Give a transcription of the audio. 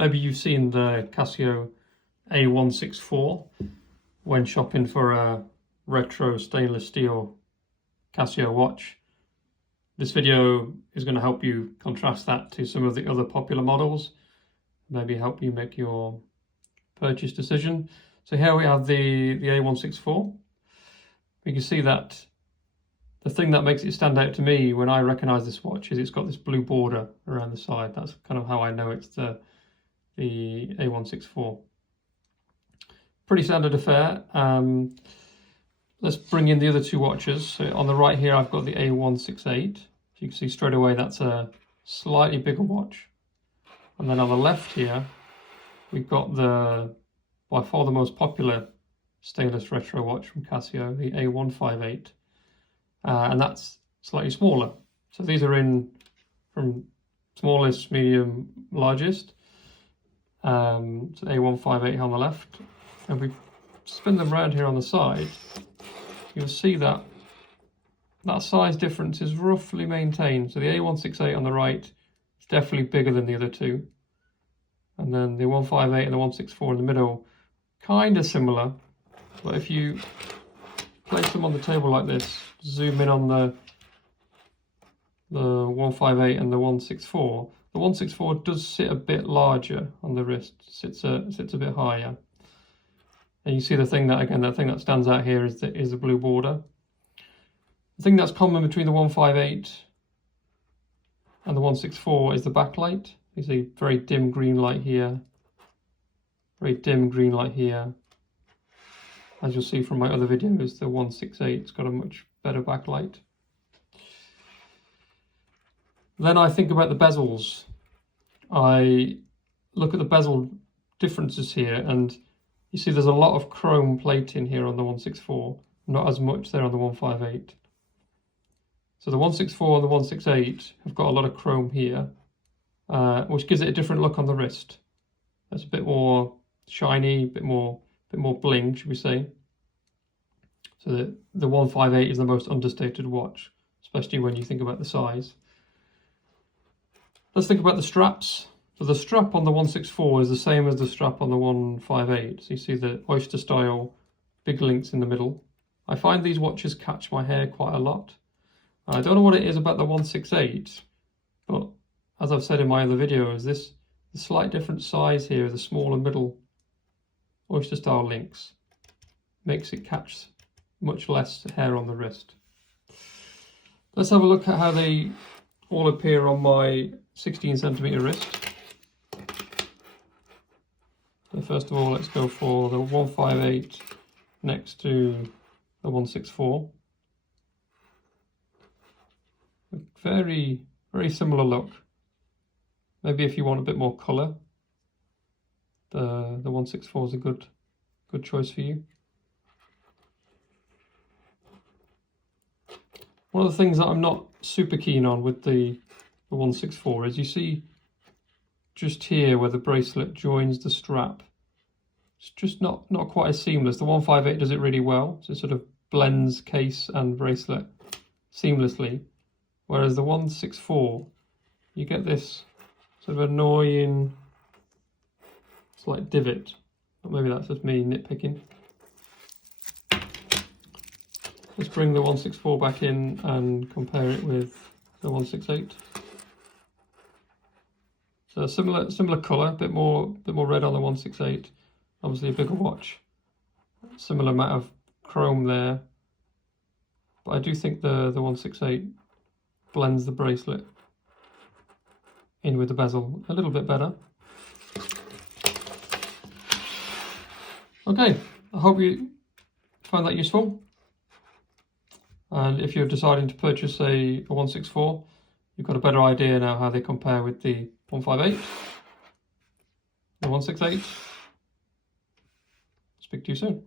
Maybe you've seen the Casio A164 when shopping for a retro stainless steel Casio watch. This video is going to help you contrast that to some of the other popular models, maybe help you make your purchase decision. So here we have the A164. You can see that the thing that makes it stand out to me when I recognise this watch is it's got this blue border around the side. That's kind of how I know it's the A164. Pretty standard affair. Let's bring in the other two watches. So on the right here I've got the A168. You can see straight away that's a slightly bigger watch. And then on the left here we've got the by far the most popular stainless retro watch from Casio, the A158, and that's slightly smaller. So these are in from smallest, medium, largest. So A158 on the left, and if we spin them around here on the side, you'll see that that size difference is roughly maintained. So the A168 on the right is definitely bigger than the other two, and then the 158 and the 164 in the middle, kind of similar. But if you place them on the table like this, zoom in on the 158 and the 164, the 164 does sit a bit larger on the wrist, sits a bit higher. And you see the thing that, again, that thing that stands out here is the blue border. The thing that's common between the 158 and the 164 is the backlight. You see very dim green light here, very dim green light here. As you'll see from my other videos, the 168's got a much better backlight. Then I think about the bezels. I look at the bezel differences here, and you see there's a lot of chrome plating here on the 164, not as much there on the 158. So the 164 and the 168 have got a lot of chrome here, which gives it a different look on the wrist. It's a bit more shiny, a bit more bling, should we say. So the 158 is the most understated watch, especially when you think about the size. Let's think about the straps. So the strap on the 164 is the same as the strap on the 158. So you see the oyster style big links in the middle. I find these watches catch my hair quite a lot. I don't know what it is about the 168, but as I've said in my other videos, the slight different size here, the small and middle oyster style links, makes it catch much less hair on the wrist. Let's have a look at how they all appear on my 16cm wrist. So first of all, let's go for the 158 next to the 164. A very, very similar look. Maybe if you want a bit more colour, the 164 is a good choice for you. One of the things that I'm not super keen on with the 164 is you see just here where the bracelet joins the strap. It's just not quite as seamless. The 158 does it really well, so it sort of blends case and bracelet seamlessly. Whereas the 164, you get this sort of annoying slight divot. But maybe that's just me nitpicking. Let's bring the 164 back in and compare it with the 168. So similar colour, a bit more red on the 168. Obviously a bigger watch. Similar amount of chrome there. But I do think the 168 blends the bracelet in with the bezel a little bit better. Okay, I hope you find that useful. And if you're deciding to purchase a 164, you've got a better idea now how they compare with the 158, the 168. Speak to you soon.